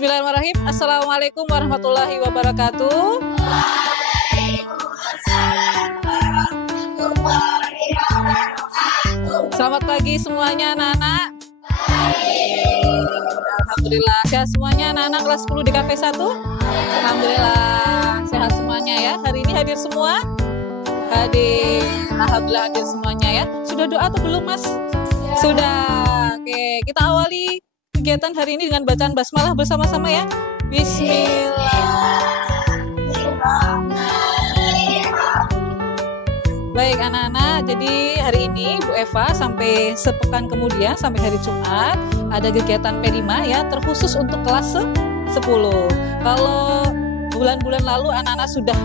Bismillahirrahmanirrahim. Assalamualaikum warahmatullahi wabarakatuh. Selamat pagi semuanya anak-anak. Alhamdulillah sehat semuanya anak-anak kelas 10 di KP 1. Alhamdulillah sehat semuanya ya. Hari ini hadir semua? Hadir. Alhamdulillah hadir semuanya ya. Sudah doa atau belum Mas? Sudah. Oke, kita awali kegiatan hari ini dengan bacaan basmalah bersama-sama ya. Bismillah. Baik anak-anak, jadi hari ini Bu Eva sampai sepekan kemudian, sampai hari Jumat, ada kegiatan P5 ya, terkhusus untuk kelas 10. Kalau bulan-bulan lalu anak-anak sudah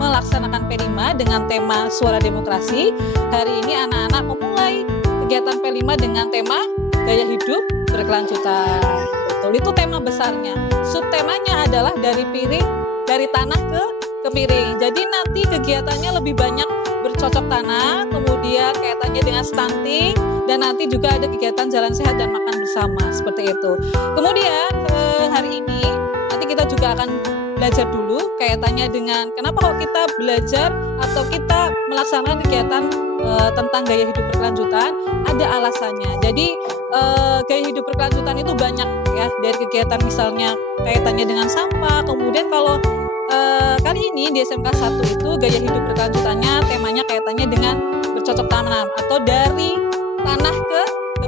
melaksanakan P5 dengan tema suara demokrasi, hari ini anak-anak memulai kegiatan P5 dengan tema gaya hidup berkelanjutan. Betul, itu tema besarnya. Subtemanya adalah dari tanah ke piring. Jadi nanti kegiatannya lebih banyak bercocok tanam, kemudian kaitannya dengan stunting, dan nanti juga ada kegiatan jalan sehat dan makan bersama, seperti itu. Kemudian hari ini nanti kita juga akan belajar dulu kaitannya dengan kenapa kok kita belajar atau kita melaksanakan kegiatan tentang gaya hidup berkelanjutan. Ada alasannya. Jadi gaya hidup berkelanjutan itu banyak ya, dari kegiatan misalnya kaitannya dengan sampah. Kemudian kalau kali ini di SMK 1 itu gaya hidup berkelanjutannya temanya kaitannya dengan bercocok tanam atau dari tanah ke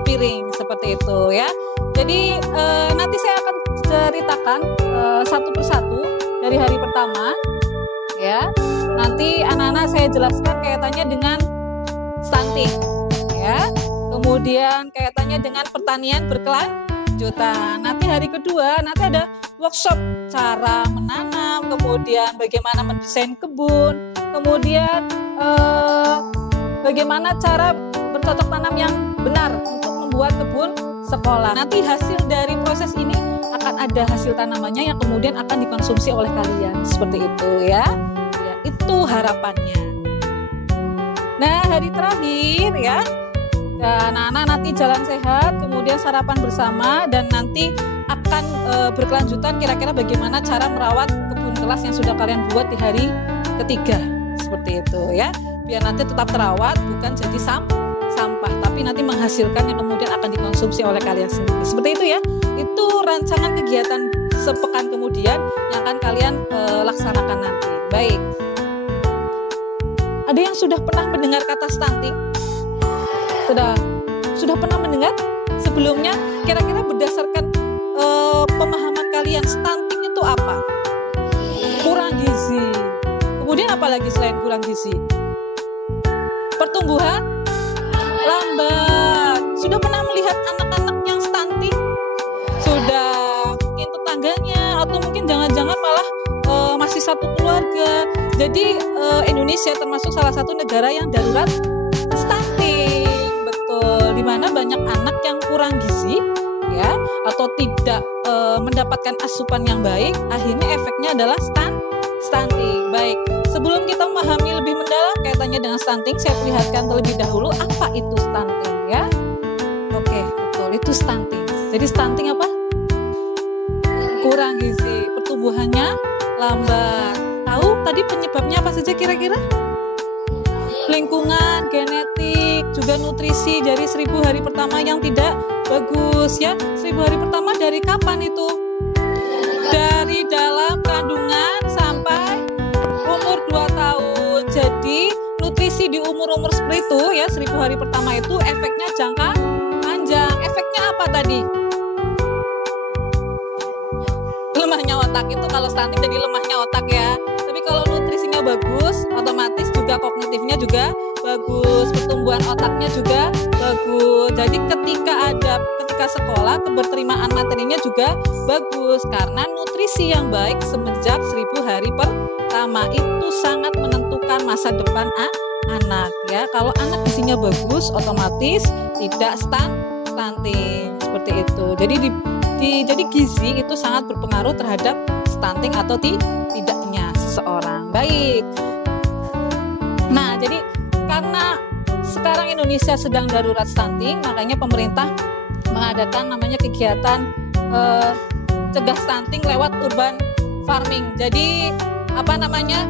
piring, seperti itu ya. Jadi nanti saya akan ceritakan satu persatu dari hari pertama ya. Nanti anak-anak saya jelaskan kaitannya dengan stunting ya. Kemudian kaitannya dengan pertanian berkelanjutan. Nanti hari kedua nanti ada workshop cara menanam, kemudian bagaimana mendesain kebun, kemudian bagaimana cara bercocok tanam yang benar untuk membuat kebun sekolah. Nanti hasil dari proses ini akan ada hasil tanamannya yang kemudian akan dikonsumsi oleh kalian, seperti itu ya. Ya, itu harapannya. Nah, hari terakhir ya, anak-anak nanti jalan sehat, kemudian sarapan bersama, dan nanti akan berkelanjutan kira-kira bagaimana cara merawat kebun kelas yang sudah kalian buat di hari ketiga, seperti itu ya. Biar nanti tetap terawat, bukan jadi sampah, tapi nanti menghasilkan yang kemudian akan dikonsumsi oleh kalian sendiri, seperti itu ya. Itu rancangan kegiatan sepekan kemudian yang akan kalian laksanakan nanti. Baik, ada yang sudah pernah mendengar kata stunting? Sudah pernah mendengar sebelumnya? Kira-kira berdasarkan pemahaman kalian, stunting itu apa? Kurang gizi. Kemudian apa lagi selain kurang gizi? Pertumbuhan lambat. Sudah pernah melihat anak-anak yang stunting? Sudah. Mungkin tetangganya atau mungkin jangan-jangan malah masih satu keluarga. Jadi Indonesia termasuk salah satu negara yang darurat stunting. Betul, di mana banyak anak yang kurang gizi ya, atau tidak mendapatkan asupan yang baik, akhirnya efeknya adalah stunting. Baik, sebelum kita memahami lebih mendalam kaitannya dengan stunting, saya perlihatkan terlebih dahulu apa itu stunting ya. Oke, betul, itu stunting. Jadi stunting apa? Kurang gizi, pertumbuhannya lambat. Tahu tadi penyebabnya apa saja kira-kira? Lingkungan, genetik, juga nutrisi dari 1000 hari pertama yang tidak bagus ya. 1000 hari pertama dari kapan itu? Dari dalam kandungan sampai umur 2 tahun. Jadi nutrisi di umur-umur seperti itu ya, 1000 hari pertama itu efeknya jangka panjang. Efeknya apa tadi? Lemahnya otak. Itu kalau stunting jadi lemahnya otak ya. Tapi kalau nutrisinya bagus, otomatis juga kognitifnya juga bagus, pertumbuhan otaknya juga bagus. Jadi ketika sekolah, keberterimaan materinya juga bagus karena nutrisi yang baik semenjak 1000 hari pertama itu sangat menentukan masa depan anak ya. Kalau anak gizinya bagus, otomatis tidak stunting, seperti itu. Jadi gizi itu sangat berpengaruh terhadap stunting atau tidaknya seseorang. Baik. Nah, jadi karena sekarang Indonesia sedang darurat stunting, makanya pemerintah mengadakan namanya kegiatan mencegah stunting lewat urban farming. Jadi apa namanya,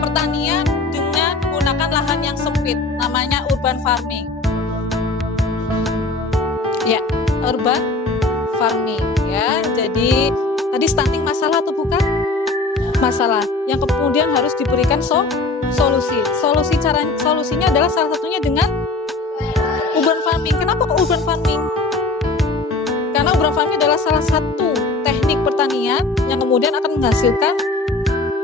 pertanian dengan menggunakan lahan yang sempit, namanya urban farming. Ya, urban farming ya. Jadi tadi stunting masalah atau bukan? Masalah yang kemudian harus diberikan solusi. Solusinya adalah salah satunya dengan urban farming. Kenapa kok urban farming? Karena urban farming adalah salah satu teknik pertanian yang kemudian akan menghasilkan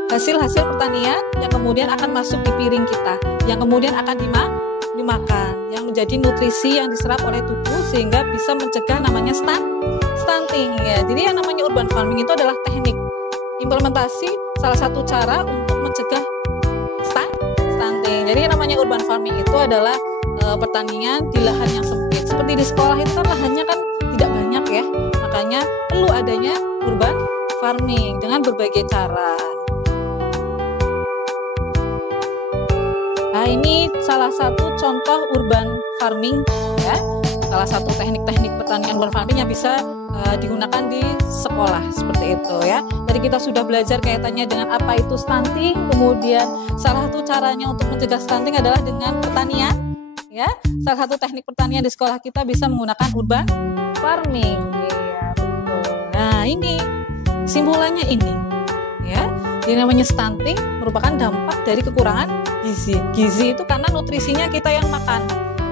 hasil-hasil pertanian yang kemudian akan masuk di piring kita, yang kemudian akan dimakan, yang menjadi nutrisi yang diserap oleh tubuh sehingga bisa mencegah namanya stunting ya. Jadi yang namanya urban farming itu adalah teknik implementasi salah satu cara untuk mencegah stunting. Jadi yang namanya urban farming itu adalah pertanian di lahan yang sempit. Seperti di sekolah itu kan lahannya kan tidak banyak ya, makanya perlu adanya urban farming dengan berbagai cara. Nah, ini salah satu contoh urban farming ya, salah satu teknik-teknik pertanian urban farming yang bisa digunakan di sekolah seperti itu ya. Tadi kita sudah belajar kaitannya dengan apa itu stunting, kemudian salah satu caranya untuk mencegah stunting adalah dengan pertanian ya. Salah satu teknik pertanian di sekolah kita bisa menggunakan urban farming ya, betul. Nah, ini simpulannya ini ya. Jadi namanya stunting merupakan dampak dari kekurangan gizi. Gizi itu karena nutrisinya kita yang makan.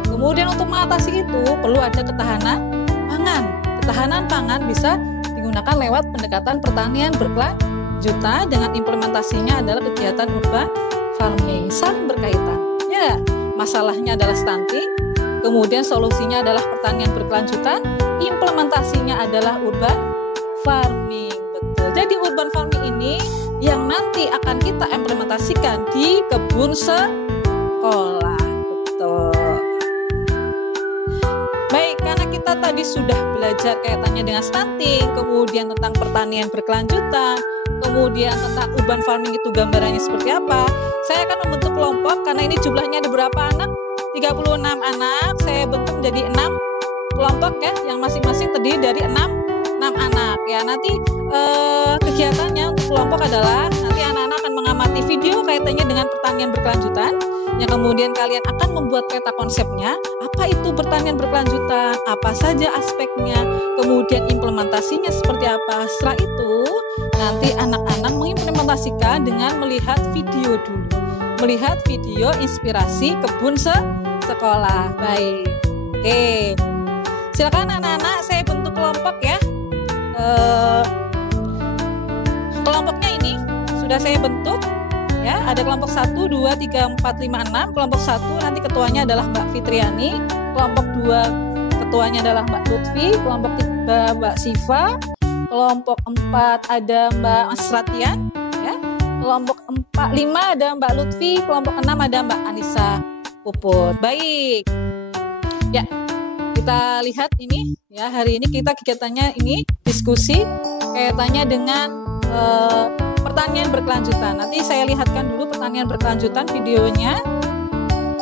Kemudian untuk mengatasi itu perlu ada ketahanan pangan. Ketahanan pangan bisa digunakan lewat pendekatan pertanian berkelanjutan dengan implementasinya adalah kegiatan urban farming. Saling berkaitan. Ya, masalahnya adalah stunting, kemudian solusinya adalah pertanian berkelanjutan, implementasinya adalah urban farming. Betul. Jadi urban farming ini yang nanti akan kita implementasikan di kebun sekolah. Betul. Baik, karena kita tadi sudah belajar kaitannya dengan stunting, kemudian tentang pertanian berkelanjutan, kemudian tentang urban farming itu gambarannya seperti apa. Saya akan membentuk kelompok karena ini jumlahnya ada berapa anak? 36 anak. Saya bentuk menjadi 6 kelompok ya, yang masing-masing terdiri dari 6 anak ya. Nanti kegiatannya untuk kelompok adalah nanti anak-anak akan mengamati video kaitannya dengan pertanian berkelanjutan, yang kemudian kalian akan membuat peta konsepnya. Apa itu pertanian berkelanjutan? Apa saja aspeknya? Kemudian implementasinya seperti apa? Setelah itu nanti anak-anak mengimplementasikan dengan melihat video dulu. Melihat video inspirasi kebun sekolah. Baik. Oke. Silakan anak-anak, saya bentuk kelompok ya. Kelompoknya ini sudah saya bentuk ya. Ada kelompok 1, 2, 3, 4, 5, 6. Kelompok 1 nanti ketuanya adalah Mbak Fitriani. Kelompok 2 ketuanya adalah Mbak Lutfi. Kelompok 3 Mbak Siva. Kelompok 4 ada Mbak Asratian ya. Kelompok 5 ada Mbak Lutfi. Kelompok 6 ada Mbak Anissa Puput. Baik. Ya, kita lihat ini ya, hari ini kita kegiatannya ini diskusi kaitannya dengan pertanian berkelanjutan. Nanti saya lihatkan dulu pertanian berkelanjutan videonya.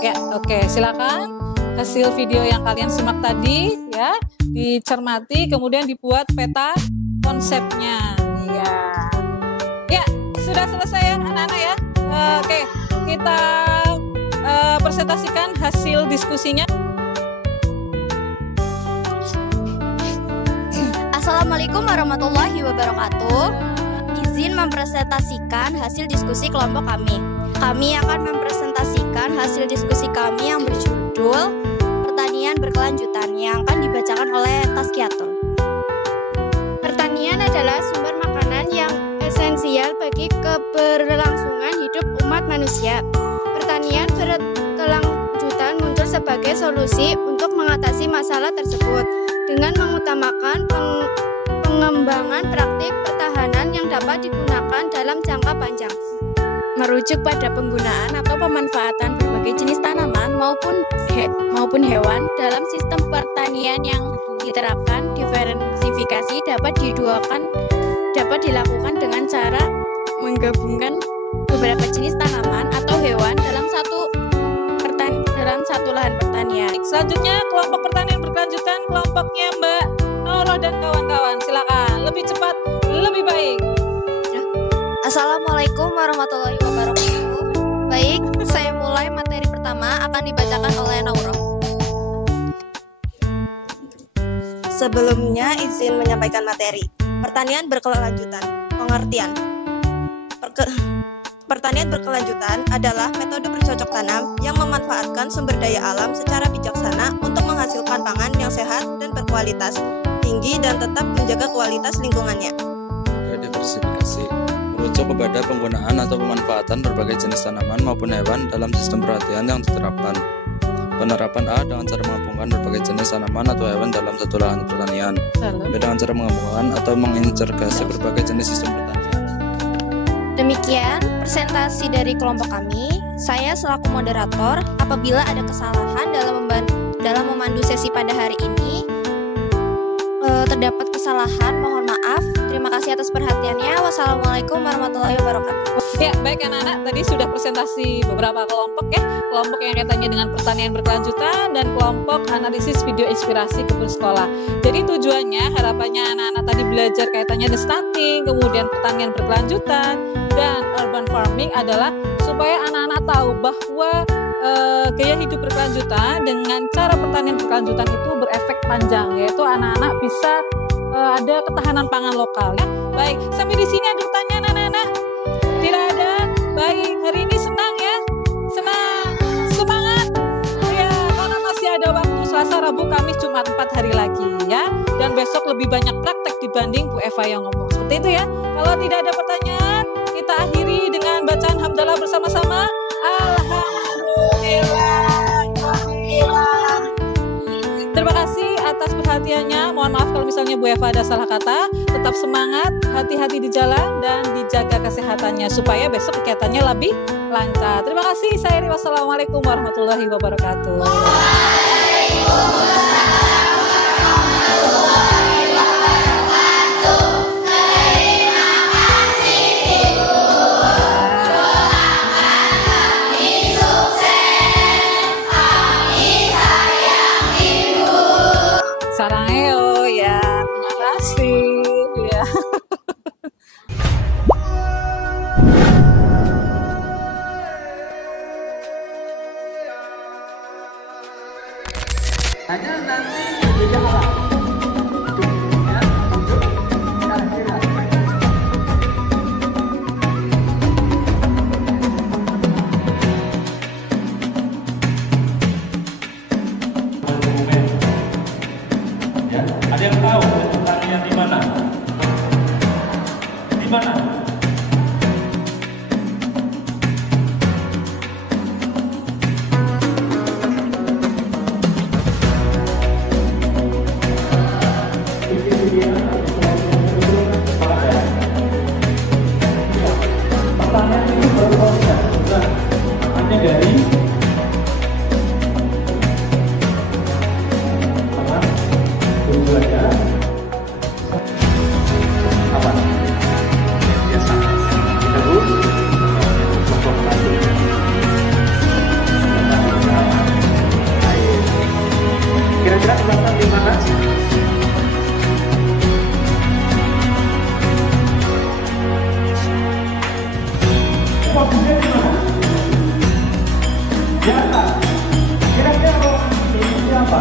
Ya, oke, silakan hasil video yang kalian simak tadi ya, dicermati kemudian dibuat peta konsepnya. Iya. Ya, sudah selesai ya anak-anak ya. Oke, kita presentasikan hasil diskusinya. Assalamualaikum warahmatullahi wabarakatuh. Izin mempresentasikan hasil diskusi kelompok kami. Kami akan mempresentasikan hasil diskusi kami yang berjudul Pertanian Berkelanjutan yang akan dibacakan oleh Tazkiyatul. Pertanian adalah sumber makanan yang esensial bagi keberlangsungan hidup umat manusia. Pertanian berkelanjutan muncul sebagai solusi untuk mengatasi masalah tersebut dengan mengutamakan pengembangan praktik pertahanan yang dapat digunakan dalam jangka panjang. Merujuk pada penggunaan atau pemanfaatan berbagai jenis tanaman maupun hewan dalam sistem pertanian yang diterapkan, diversifikasi dapat dilakukan dengan cara menggabungkan beberapa jenis tanaman atau hewan dalam satu lahan pertanian. Selanjutnya kelompok pertanian berkelanjutan, kelompoknya Mbak Nurul dan kawan-kawan. Silakan, lebih cepat, lebih baik. Assalamualaikum warahmatullahi wabarakatuh. Baik, saya mulai materi pertama akan dibacakan oleh Naurah. Sebelumnya izin menyampaikan materi. Pertanian berkelanjutan. Pengertian. Pertanian berkelanjutan adalah metode bercocok tanam yang memanfaatkan sumber daya alam secara bijaksana untuk menghasilkan pangan yang sehat dan berkualitas tinggi dan tetap menjaga kualitas lingkungannya. Diversifikasi merujuk kepada penggunaan atau pemanfaatan berbagai jenis tanaman maupun hewan dalam sistem perhatian yang diterapkan. Penerapan A dengan cara menggabungkan berbagai jenis tanaman atau hewan dalam satu lahan pertanian. B dengan cara menggabungkan atau mengintegrasi berbagai jenis sistem pertanian. Demikian presentasi dari kelompok kami. Saya selaku moderator, apabila ada kesalahan dalam memandu sesi pada hari ini, terdapat kesalahan, mohon maaf. Terima kasih atas perhatiannya. Wassalamualaikum warahmatullahi wabarakatuh. Ya, baik anak-anak, tadi sudah presentasi beberapa kelompok ya. Kelompok yang kaitannya dengan pertanian berkelanjutan dan kelompok analisis video inspirasi kebun sekolah. Jadi tujuannya, harapannya anak-anak tadi belajar kaitannya dengan stunting, kemudian pertanian berkelanjutan, dan urban farming adalah supaya anak-anak tahu bahwa gaya hidup berkelanjutan dengan cara pertanian berkelanjutan itu berefek panjang, yaitu anak-anak bisa ada ketahanan pangan lokal ya. Baik, sampai di sini ada pertanyaan anak-anak? Tidak ada? Baik, hari ini senang ya? Senang? Semangat? Ya, karena masih ada waktu Selasa, Rabu, Kamis, Jumat 4 hari lagi ya. Dan besok lebih banyak praktek dibanding Bu Eva yang ngomong. Seperti itu ya. Kalau tidak ada pertanyaan, kita akhiri dengan bacaan hamdalah bersama-sama. Terima kasih atas perhatiannya. Mohon maaf kalau misalnya Bu Eva ada salah kata. Tetap semangat, hati-hati di jalan, dan dijaga kesehatannya supaya besok kegiatannya lebih lancar. Terima kasih. Saya Iri. Wassalamualaikum warahmatullahi wabarakatuh. Sarangeo ya, terima kasih ya. Hanya nanti berbeda arah. Ya, duduk kira-kira. Ya, ada yang tahu letaknya di mana? Di mana? Pertanyaan ini berproses, hanya dari tujuannya apa? Biasa terus sosok baru. Kira-kira kelihatan di mana? Posisinya di mana? Biasa. Kira-kira kalau ini siapa?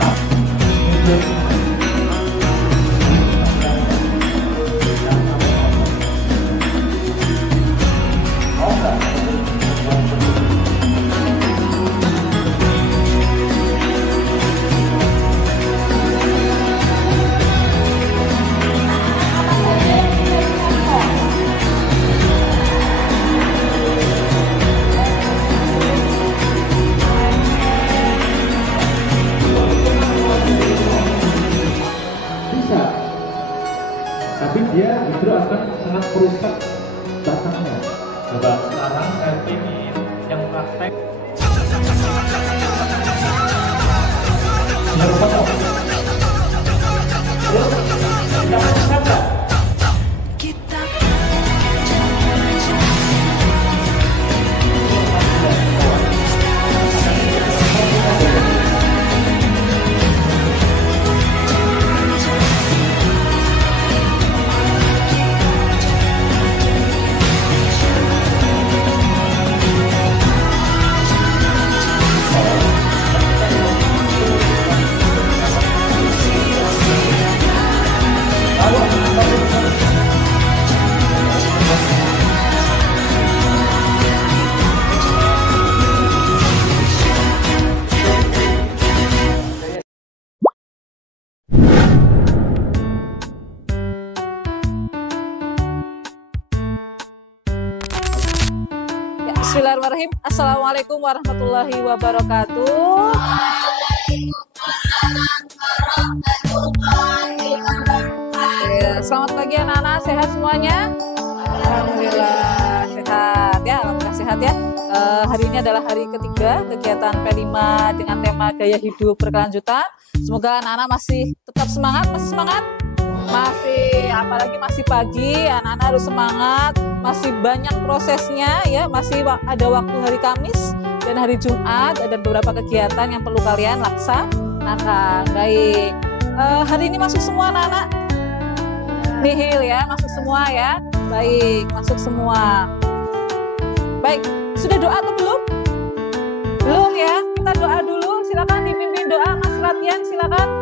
Tapi dia justru akan sangat merusak batangnya. Coba sekarang saya ingin yang praktek. Bismillahirrahmanirrahim. Assalamualaikum warahmatullahi wabarakatuh. Selamat pagi anak-anak, sehat semuanya? Alhamdulillah sehat ya, alhamdulillah sehat ya. Hari ini adalah hari ketiga kegiatan P5 dengan tema gaya hidup berkelanjutan. Semoga anak-anak masih tetap semangat, masih semangat? Masih, apalagi masih pagi, anak-anak harus semangat, masih banyak prosesnya ya, masih ada waktu hari Kamis dan hari Jumat, ada beberapa kegiatan yang perlu kalian laksanakan. Baik, hari ini masuk semua anak-anak? Nihil ya, masuk semua ya. Baik, masuk semua. Baik, sudah doa atau belum? Belum ya, kita doa dulu. Silakan dipimpin doa, Mas Latihan, silakan.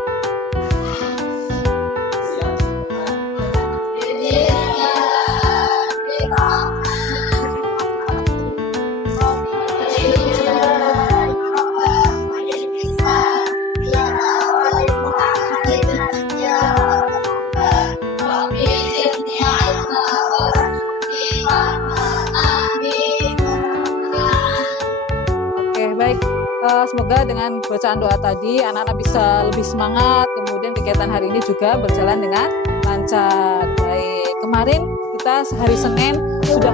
Semoga dengan bacaan doa tadi anak-anak bisa lebih semangat, kemudian kegiatan hari ini juga berjalan dengan lancar. Baik, kemarin kita hari Senin sudah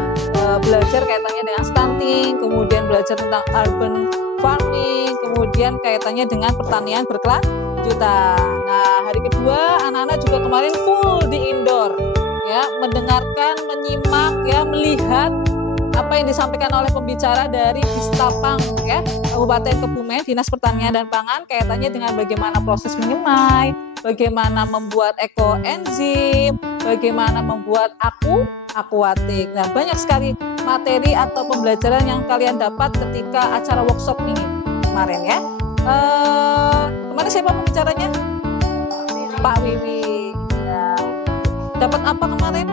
belajar kaitannya dengan stunting, kemudian belajar tentang urban farming, kemudian kaitannya dengan pertanian berkelanjutan. Nah, hari kedua anak-anak juga kemarin full di indoor ya, mendengarkan, menyimak ya, melihat apa yang disampaikan oleh pembicara dari Distapang ya, Kabupaten Kebumen, Dinas Pertanian dan Pangan, kaitannya dengan bagaimana proses menyemai, bagaimana membuat ekoenzim, bagaimana membuat akuatik. Nah, banyak sekali materi atau pembelajaran yang kalian dapat ketika acara workshop ini kemarin ya. Kemarin siapa pembicaranya? Pak Wiwi ya. Dapat apa kemarin?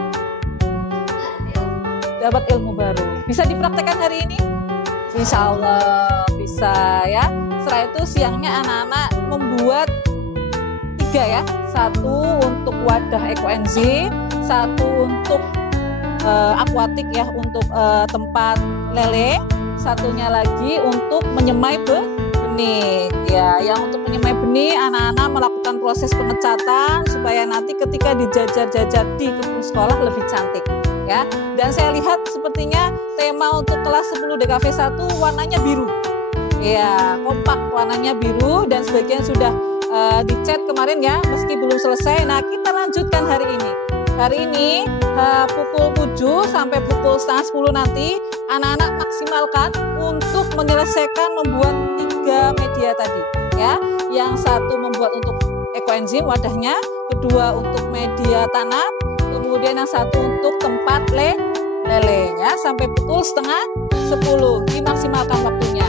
Dapat ilmu baru. Bisa dipraktekkan hari ini? Insya Allah bisa ya. Setelah itu siangnya anak-anak membuat 3 ya. 1 untuk wadah ekoenzim, 1 untuk akuatik ya, untuk tempat lele, 1-nya lagi untuk menyemai benih ya. Yang untuk menyemai benih anak-anak melakukan proses pengecatan supaya nanti ketika dijajar-jajar di kebun sekolah lebih cantik ya. Dan saya lihat sepertinya tema untuk kelas 10 DKV 1 warnanya biru ya, kompak warnanya biru, dan sebagian sudah dicat kemarin ya, meski belum selesai. Nah, kita lanjutkan hari ini. Hari ini pukul 7 sampai pukul setengah 10 nanti anak-anak maksimalkan untuk menyelesaikan membuat 3 media tadi ya. Yang 1 membuat untuk ekoenzim wadahnya, kedua untuk media tanam, kemudian yang 1 untuk tempat lele ya, sampai pukul setengah 10 dimaksimalkan waktunya.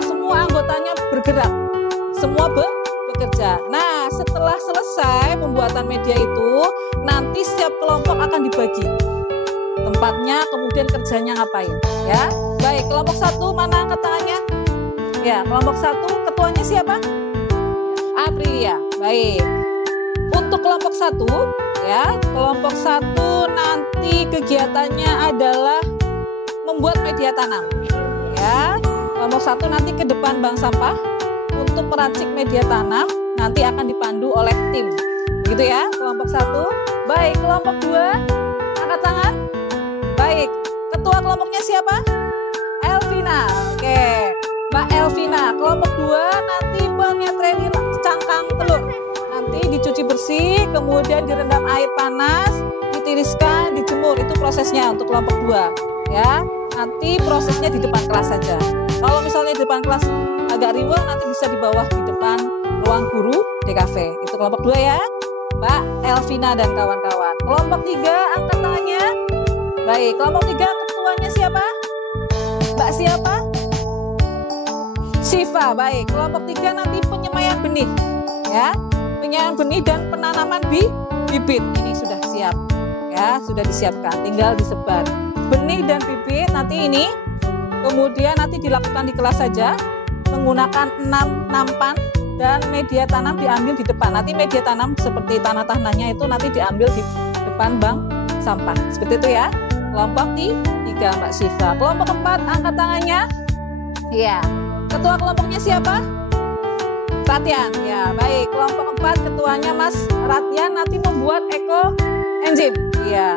Semua anggotanya bergerak, semua bekerja. Nah, setelah selesai pembuatan media itu, nanti setiap kelompok akan dibagi tempatnya, kemudian kerjanya ngapain ya. Baik, kelompok 1 mana angkat tangannya? Ya, kelompok 1 ketuanya siapa? Aprilia. Baik, untuk kelompok 1 ya, kelompok 1 nanti kegiatannya adalah membuat media tanam ya. Kelompok 1 nanti ke depan bank sampah untuk meracik media tanam, nanti akan dipandu oleh tim gitu ya, kelompok 1. Baik, kelompok 2 angkat tangan. Baik, ketua kelompoknya siapa? Elvina. Oke, Mbak Elvina. Kelompok 2 nanti penyetreli cangkang telur, nanti dicuci bersih, kemudian direndam air panas, ditiriskan, dijemur. Itu prosesnya untuk kelompok 2 ya. Nanti prosesnya di depan kelas saja. Kalau misalnya di depan kelas agak riweh, nanti bisa di bawah di depan ruang guru DKV. Itu kelompok 2 ya, Mbak Elvina dan kawan-kawan. Kelompok 3 angkat tangannya. Baik, kelompok 3 ketuanya siapa? Mbak siapa? Siva. Baik, kelompok 3 nanti penyemaian benih ya, penyemaian benih dan penanaman bibit. Ini sudah siap ya, sudah disiapkan, tinggal disebar benih dan bibit nanti ini. Kemudian nanti dilakukan di kelas saja menggunakan 6 nampan, dan media tanam diambil di depan. Nanti media tanam seperti tanah-tanahnya itu nanti diambil di depan bank sampah. Seperti itu ya, kelompok 3. 3 Mbak Siva. Kelompok 4 angkat tangannya. Ya. Ketua kelompoknya siapa? Ratian. Ya, baik. Kelompok 4 ketuanya Mas Ratian nanti membuat ekoenzim. Ya.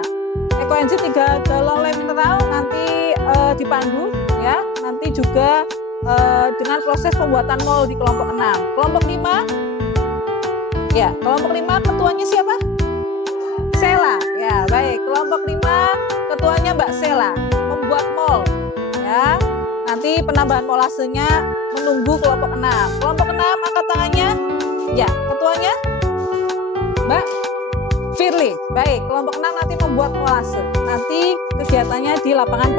Ekoenzim 3 galon lem mineral nanti dipandu ya. Nanti juga dengan proses pembuatan mol di kelompok 6. Kelompok 5. Ya, kelompok 5 ketuanya siapa? Sela. Ya, baik. Kelompok 5 ketuanya Mbak Sela membuat mol ya. Nanti penambahan molasenya menunggu kelompok 6. Kelompok 6 angkat tangannya. Ya, ketuanya Mbak Firly. Baik, kelompok 6 nanti membuat molase. Nanti kegiatannya di lapangan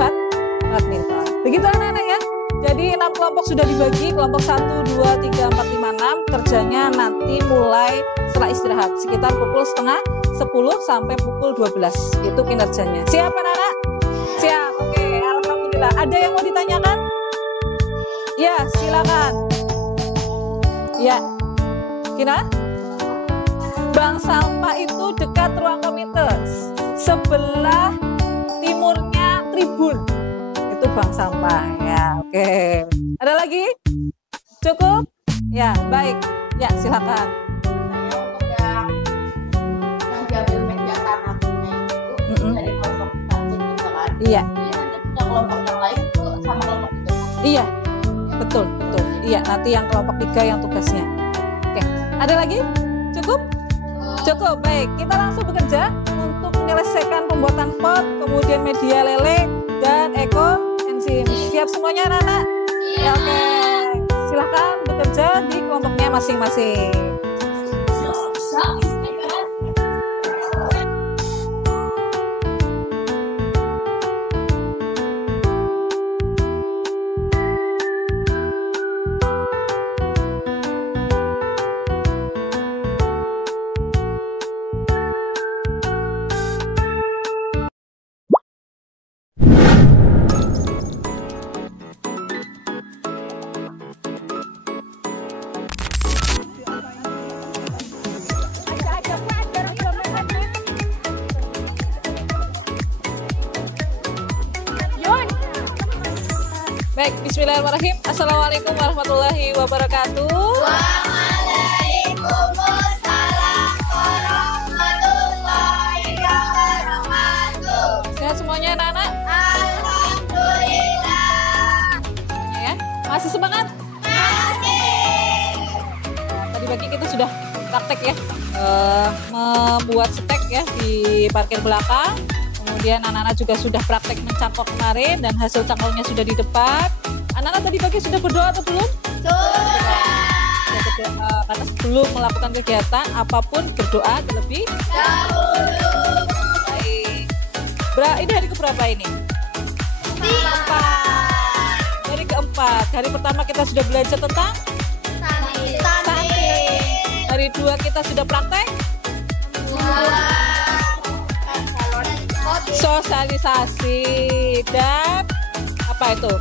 badminton. Begitu anak-anak ya. Jadi 6 kelompok sudah dibagi, kelompok 1, 2, 3, 4, 5, 6. Kerjanya nanti mulai setelah istirahat, sekitar pukul setengah 10 sampai pukul 12. Itu kinerjanya. Siap anak-anak? Siap, oke. Alhamdulillah. Ada yang mau ditanyakan? Ya, silakan. Ya, Kina? Bank sampah itu dekat ruang komite. Sebelah timurnya tribun. Itu bank sampah ya. Oke. Ada lagi? Cukup? Ya, baik. Ya, silakan. Untuk yang diambil media tanamnya itu dari kelompok plastik gitu kan? Iya. Jadi nanti punya kelompok yang lain itu sama kelompok itu. Iya. Betul, betul. Iya, nanti yang kelompok 3 yang tugasnya. Oke. Ada lagi? Cukup? Cukup. Baik, kita langsung bekerja untuk menyelesaikan pembuatan pot, kemudian media lele dan ekoenzim. Siap semuanya anak-anak? Ya, oke. Silahkan bekerja di kelompoknya masing-masing. Baik, bismillahirrahmanirrahim. Assalamualaikum warahmatullahi wabarakatuh. Waalaikumsalam warahmatullahi wabarakatuh. Sehat semuanya anak-anak? Alhamdulillah. Ya, masih semangat? Masih. Tadi pagi kita sudah praktek ya, membuat stek ya di parkir belakang. Kemudian anak-anak juga sudah praktek mencangkok kemarin dan hasil cangkoknya sudah di depan. Anak-anak tadi pagi sudah berdoa atau belum? Sudah. Karena sebelum melakukan kegiatan apapun berdoa terlebih dahulu. Baik. Ini hari keberapa ini? Keempat. Hari keempat. Hari pertama kita sudah belajar tentang stunting. Hari 2 kita sudah praktek sosialisasi dan apa itu?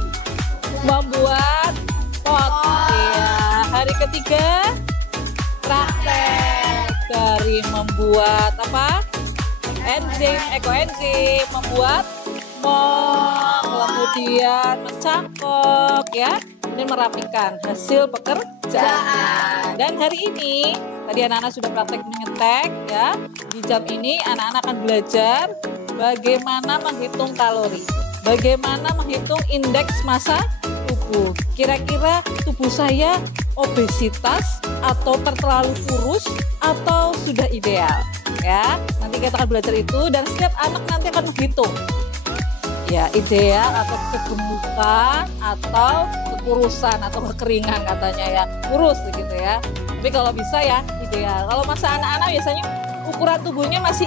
Membuat pot. Ya. Hari ketiga praktek dari membuat apa? Enzim, ekoenzim, membuat mol, kemudian mencangkok ya, kemudian merapikan hasil pekerjaan. Dan hari ini tadi anak-anak sudah praktek menyetek ya. Di jam ini anak-anak akan belajar bagaimana menghitung kalori, bagaimana menghitung indeks massa tubuh. Kira-kira tubuh saya obesitas atau terlalu kurus atau sudah ideal ya. Nanti kita akan belajar itu dan setiap anak nanti akan menghitung ya, ideal atau kegemukan atau kekurusan atau kekeringan katanya ya, kurus begitu ya. Tapi kalau bisa ya ideal. Kalau masa anak-anak biasanya ukuran tubuhnya masih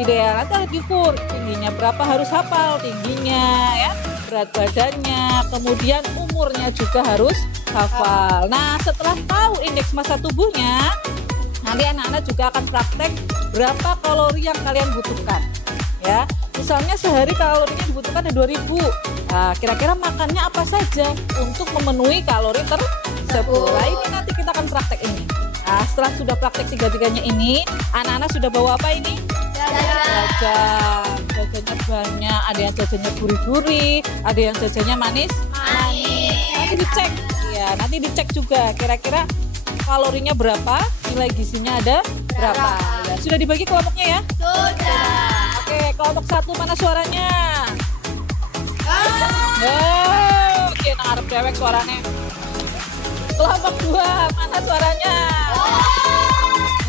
ideal, nanti harus diukur tingginya berapa, harus hafal tingginya ya, berat badannya, kemudian umurnya juga harus hafal. Nah, setelah tahu indeks massa tubuhnya, nanti anak-anak juga akan praktek berapa kalori yang kalian butuhkan ya. Misalnya sehari kalorinya dibutuhkan ada 2000. Nah, kira-kira makannya apa saja untuk memenuhi kalori tersebut. Nah, ini nanti kita akan praktek ini. Nah, setelah sudah praktek tiga-tiganya ini, anak-anak sudah bawa apa ini? Jajan. Jajannya banyak, ada yang jajannya gurih-gurih, ada yang jajannya manis. Nanti dicek, ya nanti dicek juga kira-kira kalorinya berapa, nilai gizinya ada berapa. Ya, sudah dibagi kelompoknya ya? Sudah. Oke, kelompok 1 mana suaranya? Oke, ngarep dewek suaranya. Kelompok 2 mana suaranya?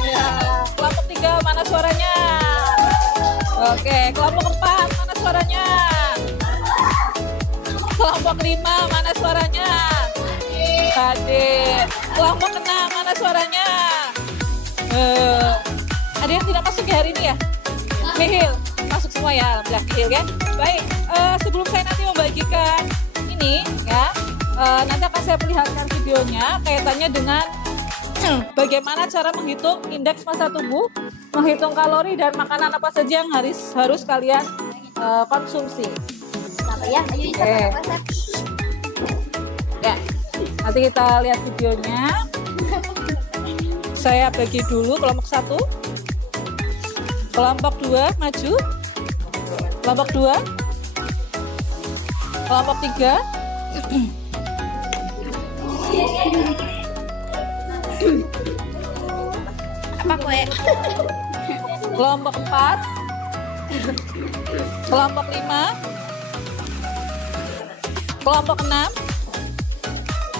Ya, kelompok 3 mana suaranya? Oke, kelompok 4 mana suaranya? Kelompok 5 mana suaranya? Hadir. Kelompok 6 mana suaranya? Ada yang tidak masuk ya hari ini ya? Nihil, masuk semua ya, alhamdulillah nihil kan? Baik, sebelum saya nanti membagikan ini ya, nanti akan saya perlihatkan videonya kaitannya dengan bagaimana cara menghitung indeks massa tubuh, menghitung kalori dan makanan apa saja yang harus kalian konsumsi. Ya, ayo Ya, nanti kita lihat videonya. Saya bagi dulu kelompok 1. Kelompok 2 maju. Kelompok 2. Kelompok 3. apa kue? Kelompok 4. Kelompok 5. Kelompok 6.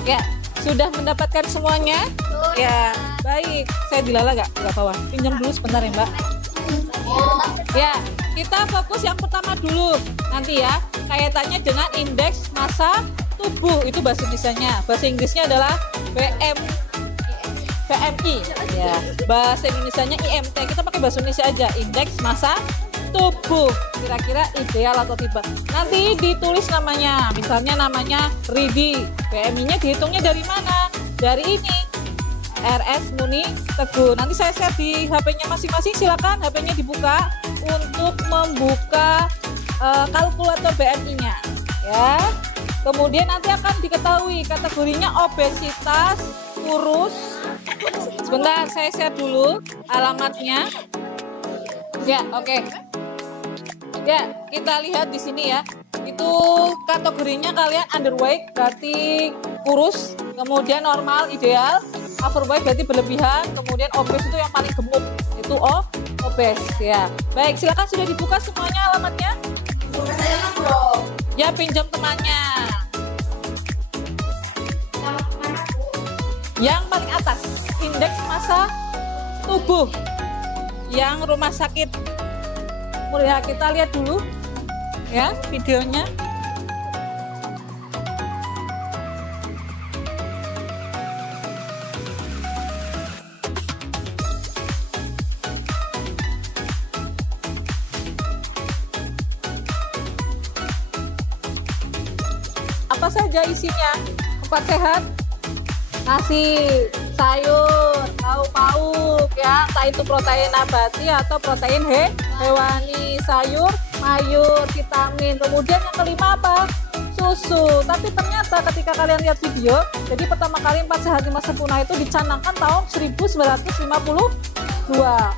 Ya, sudah mendapatkan semuanya? Ya, baik. Saya dilala nggak bawah? Pinjam dulu sebentar ya, Mbak. Ya, kita fokus yang pertama dulu. Nanti ya, kaitannya dengan indeks massa tubuh. Itu bahasa Indonesianya. Bahasa Inggrisnya adalah BMI. Ya, bahasa Indonesianya IMT. Kita pakai bahasa Indonesia aja. Indeks massa tubuh. Kira-kira ideal atau tidak? Nanti ditulis namanya. Misalnya namanya Ridi. BMI-nya dihitungnya dari mana? Dari ini. RS Muni Teguh. Nanti saya share di HP-nya masing-masing. Silakan HP-nya dibuka untuk membuka kalkulator BMI-nya. Ya. Kemudian nanti akan diketahui kategorinya obesitas, kurus. Sebentar, saya share dulu alamatnya. Ya, oke. Ya, kita lihat di sini ya. Itu kategorinya kalian underweight berarti kurus, kemudian normal ideal, overweight berarti berlebihan, kemudian obes itu yang paling gemuk. Itu obes ya. Baik, silakan sudah dibuka semuanya alamatnya. Ya, pinjam temannya. Yang paling atas, indeks massa tubuh yang rumah sakit. Mulai kita lihat dulu ya videonya. Apa saja isinya? 4 sehat, nasi, sayur, lauk pauk ya, entah itu protein nabati atau protein hewani, sayur, mayur, vitamin. Kemudian yang kelima apa? Susu. Tapi ternyata ketika kalian lihat video, jadi pertama kali 4 sehat 5 sempurna itu dicanangkan tahun 1952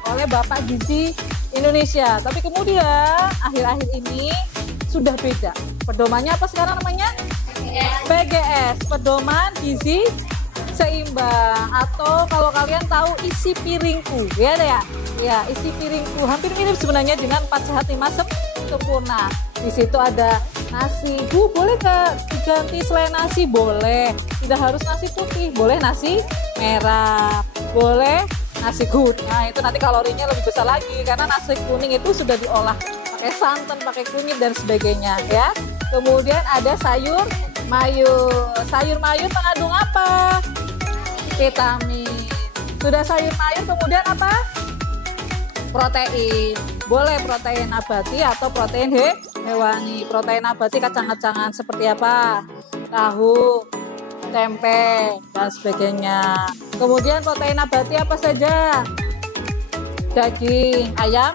oleh Bapak Gizi Indonesia. Tapi kemudian akhir-akhir ini sudah beda. Pedomannya apa sekarang namanya? PGS, pedoman gizi seimbang, atau kalau kalian tahu isi piringku ya deh ya. Ya, isi piringku hampir mirip sebenarnya dengan 4 sehat 5 sempurna. Di situ ada nasi. Boleh diganti selain nasi? Boleh. Tidak harus nasi putih, boleh nasi merah. Boleh nasi kuning. Nah, itu nanti kalorinya lebih besar lagi karena nasi kuning itu sudah diolah pakai santan, pakai kunyit dan sebagainya ya. Kemudian ada sayur mayur. Sayur mayur mengandung apa? Vitamin. Sudah sayur mayur, kemudian apa? Protein. Boleh protein nabati atau protein hewani. Protein nabati kacang-kacangan seperti apa? Tahu, tempe dan sebagainya. Kemudian protein nabati apa saja? Daging, ayam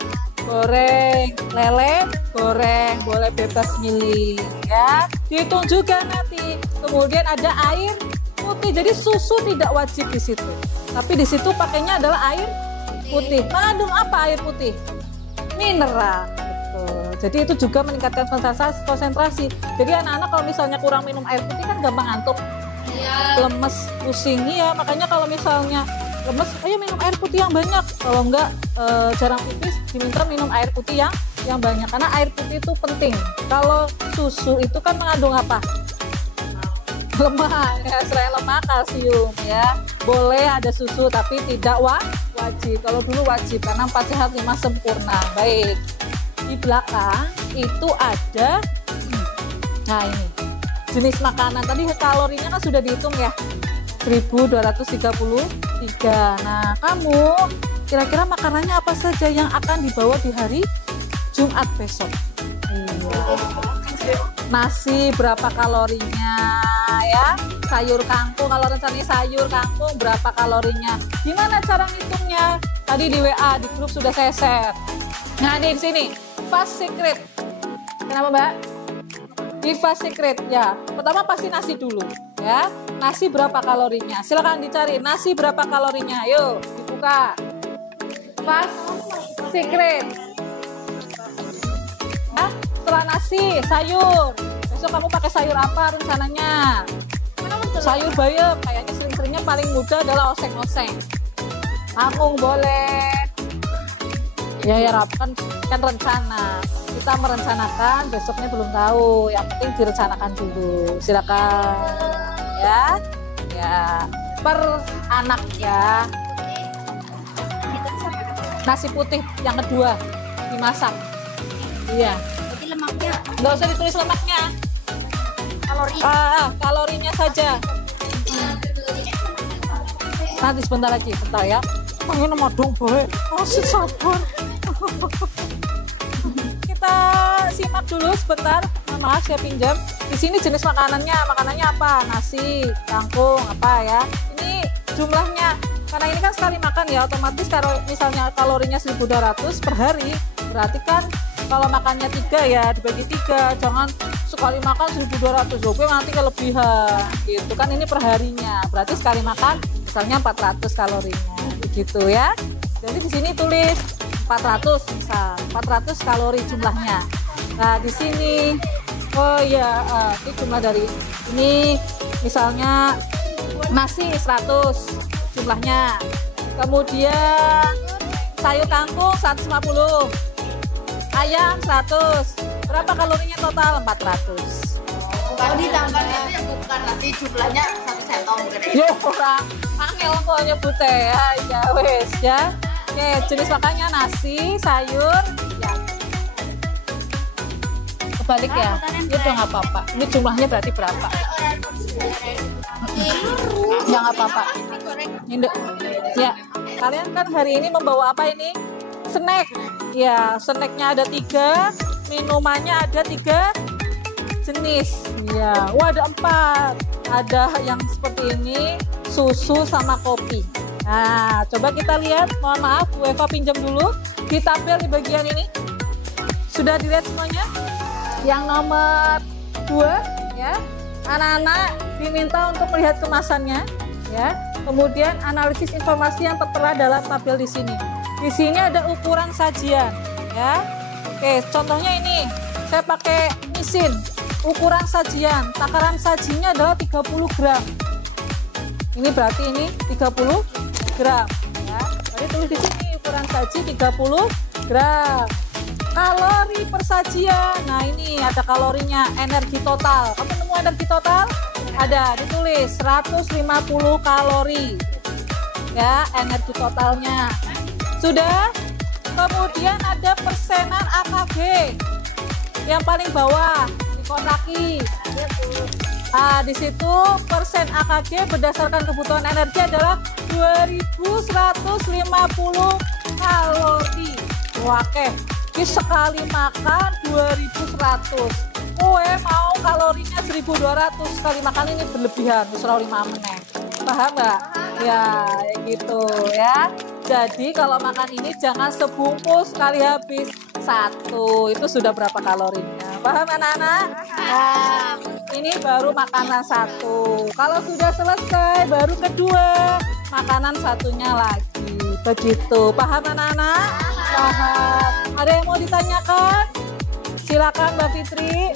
goreng, lele goreng, boleh bebas milih ya. Dihitung juga nanti. Kemudian ada air putih, jadi susu tidak wajib di situ. Tapi di situ pakainya adalah air putih. Mengandung apa air putih? Mineral. Jadi itu juga meningkatkan konsentrasi. Jadi anak-anak kalau misalnya kurang minum air putih kan gampang ngantuk, lemes, pusing ya. Makanya kalau misalnya lemes, ayo minum air putih yang banyak. Kalau enggak jarang pipis, diminta minum air putih yang banyak. Karena air putih itu penting. Kalau susu itu kan mengandung apa? Lemak ya, selain lemak kalsium ya. Boleh ada susu tapi tidak wajib. Kalau dulu wajib karena 4 sehat 5 sempurna. Baik. Di belakang itu ada nah ini jenis makanan. Tadi kalorinya kan sudah dihitung ya, 1233. Nah, kamu kira-kira makanannya apa saja yang akan dibawa di hari Jumat besok? Nasi berapa kalorinya ya? Sayur kangkung, kalau rencananya sayur kangkung berapa kalorinya? Gimana cara ngitungnya? Tadi di WA di grup sudah saya share. Nah, di sini Fast Secret. Kenapa, Mbak? Di Fast Secret ya. Pertama pasti nasi dulu ya. Nasi berapa kalorinya? Silakan dicari nasi berapa kalorinya. Yuk, dibuka. Fast Secret. Nah, setelah nasi, sayur. Besok kamu pakai sayur apa rencananya? Sayur bayam. Kayaknya sering-seringnya paling mudah adalah oseng-oseng. Kangkung boleh. Ya kan rencana. Kita merencanakan, besoknya belum tahu. Yang penting direncanakan dulu. Silakan. Ya. Per anak ya. Nasi putih yang kedua dimasak. Iya. Jadi lemaknya Nggak usah ditulis lemaknya. Kalorinya saja. Nanti sebentar ya. Pengen mau dong boy. Masih sabar. Kita simak dulu sebentar. Maaf saya pinjam. Di sini jenis makanannya apa? Nasi, kangkung, apa ya? Ini jumlahnya. Karena ini kan sekali makan ya, otomatis kalau misalnya kalorinya 1200 per hari, berarti kan kalau makannya 3 ya dibagi 3. Jangan sekali makan 1200. Oke, nanti kelebihan. Gitu kan, ini per harinya. Berarti sekali makan misalnya 400 kalorinya. Begitu ya. Jadi di sini tulis 400 misal, 400 kalori jumlahnya. Nah, di sini ini jumlah dari ini misalnya nasi 100 jumlahnya. Kemudian sayur kangkung 150. Ayam 100. Berapa kalorinya total? 400. Kalau ditambah itu yang bukan nasi jumlahnya 1 sendok gitu. Yo, kurang angel kok nyebutnya ya wes ya. Oke, jenis makannya nasi, sayur, ya. Kebalik ya? Itu udah nggak apa-apa. Ini jumlahnya berarti berapa? Ya nggak apa-apa. Ini ya. Kalian kan hari ini membawa apa ini? Snack. Ya, snacknya ada 3, minumannya ada 3 jenis. Ya, ada 4. Ada yang seperti ini, susu sama kopi. Nah, coba kita lihat. Mohon maaf, Bu Eva pinjam dulu. Ditampil di bagian ini. Sudah dilihat semuanya? Yang nomor 2, ya. Anak-anak diminta untuk melihat kemasannya, ya. Kemudian analisis informasi yang tertera dalam tabel di sini. Di sini ada ukuran sajian, ya. Oke, contohnya ini. Saya pakai misin. Ukuran sajian, takaran sajinya adalah 30 gram. Ini berarti ini 30 gram. Ya. Jadi tulis di sini ukuran saji 30 gram. Kalori per sajian. Nah, ini ada kalorinya, energi total. Kamu nemu energi total? Ada, ditulis 150 kalori. Ya, energi totalnya. Sudah? Kemudian ada persenan AKG. Yang paling bawah. Konaki. Nah, di situ persen AKG berdasarkan kebutuhan energi adalah 2150 kalori. Oke, ini sekali makan 2100. Mau kalorinya 1200 sekali makan, ini berlebihan. Misal 5 menit. Paham nggak? Ya, gitu ya. Jadi kalau makan ini jangan sebungkus sekali habis. 1 itu sudah berapa kalorinya? Paham anak-anak? Nah, ini baru makanan 1. Kalau sudah selesai, baru kedua, makanan satunya lagi. Begitu. Paham anak-anak? Paham. Ada yang mau ditanyakan? Silakan Mbak Fitri.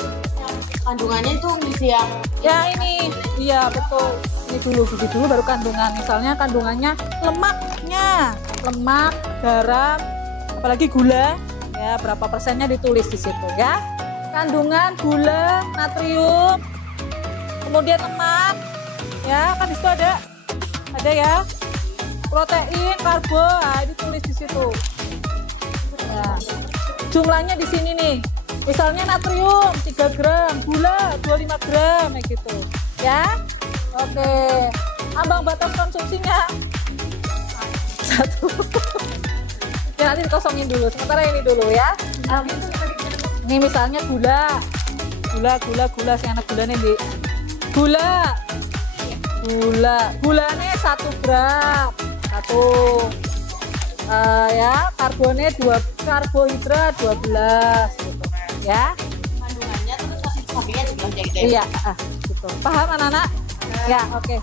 Kandungannya itu ngisi yang Ya ini, iya betul. Ini dulu, gizi dulu baru kandungan. Misalnya kandungannya lemaknya, lemak, garam, apalagi gula. Ya berapa persennya ditulis di situ ya. Kandungan gula, natrium, kemudian lemak. Ya kan di situ ada ya. Protein, karbo, nah, ditulis di situ. Ya. Jumlahnya di sini nih. Misalnya natrium 3 gram, gula 25 gram kayak gitu. Ya. Oke. Ambang batas konsumsinya 1. Ya nanti dikosongin dulu. Sementara ini dulu ya. Ini misalnya gula. Si anak gulanya di gula. Gulanya 1 gram. 1. Ya, karbohidrat 12 gitu. Ya. kandungannya terus sampingnya dibilang Iya, gitu. Paham anak-anak? Ya, oke.